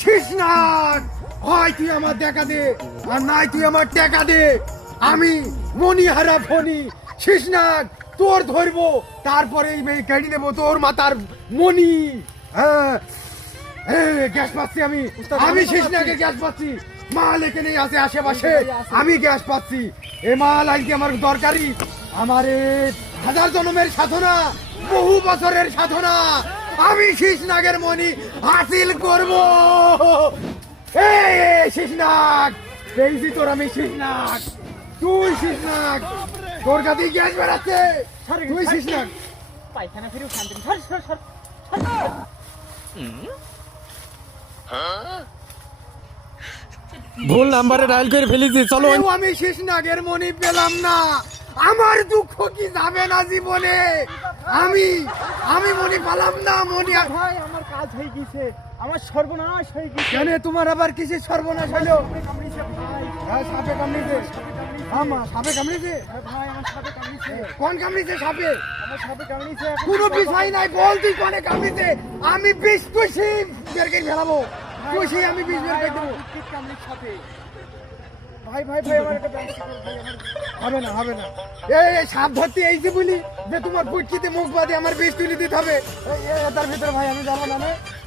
শিশনাগ, হয় তুই আমার দেখা দে আর নাই তুই আমার টাকা দে। আমি মণিহারা ফণি শিশনাগ তোর ধরবো, তারপরে এই মেয়ে কেড়ে নেবো তোর মাতার মণি। হ্যাঁ গ্যাস পাচ্ছি আমি শিশনাগে গ্যাস পাচ্ছি। মাল এখানে আছে আশেপাশে, আমি গ্যাস পাচ্ছি। এ মাল আজকে আমার দরকারি, আমার হাজার জন্মের সাধনা, বহু বছরের সাধনা। আমি শিশনাগের মণি হাসিল করব। শিশনাগ পেয়েছি তোর, আমি শিশনাগ, তুই শিশনাগ, তোর কাছেই গ্যাস বেড়াচ্ছে, তুই শিশনাগ। পায়খানা ফিরে শান্তি সর সর সর। ভুল নাম্বারে ডায়াল করে ফেলেছি, চলো। আমি শিশনাগের মণি পেলাম না, আমার দুঃখ কি যাবে না জীবনে? আমি মণি পেলাম না, মণি। ভাই আমার কাজ হয়ে গেছে, আমার সর্বনাশ হয়ে গেছে। কেন তোমার আবার কিসের সর্বনাশ হলো? কামড়িয়েছে ভাই, হ্যাঁ, সাপে কামড়েছে। সাপে কামড়েছে? ভাই আমার সাপে কামড়িয়েছে, কোন কামড়েছে সাপে? আমার সাপে কামড়িয়েছে। কোনো বিষয় নাই, বল তুই কোনে কামড়েছে। আমি বিষ খুশি বের করে ফেলাবো, খুশি আমি বিষ বের করে দেবো। কামড়ির সাপে। ভাই ভাই ভাই আমার একটা ব্যবস্থা কর ভাই, আমার হবে না। এই সাপ ধরতে এই যে বলি যে তোমার পুটকিতে মুখ বাদে আমার বিষ তুলে দিতে হবে, তার ভিতরে ভাই আমি যাবো না।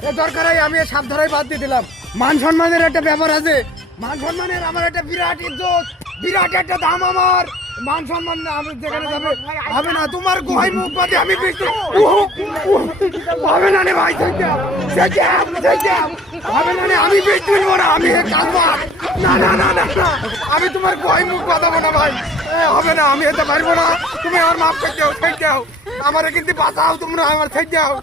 এ দরকার হয় আমি সাপ ধরাই বাদ দিয়ে দিলাম। মান সম্মানের একটা ব্যাপার আছে, মান সম্মানের আমার একটা বিরাট ইজ্জত, বিরাট একটা দাম আমার। মান সম্মান না, আমি যেখানে যাবে হবে না। তোমার গোহাই মুখ বাদে আমি বিষ হবে না রে ভাই, হবে না রে, আমি বিষ তুলবো না, আমি কাজবার। না না না না না, আমি তোমার গোহাই মুখ বাঁধাবো না ভাই, হবে না, আমি যেতে পারবো না। তুমি আমার মাফ করে দাও, ছেড়ে দাও, আমার কিন্তু বাঁচাও তোমরা, আমার ছেড়ে দাও।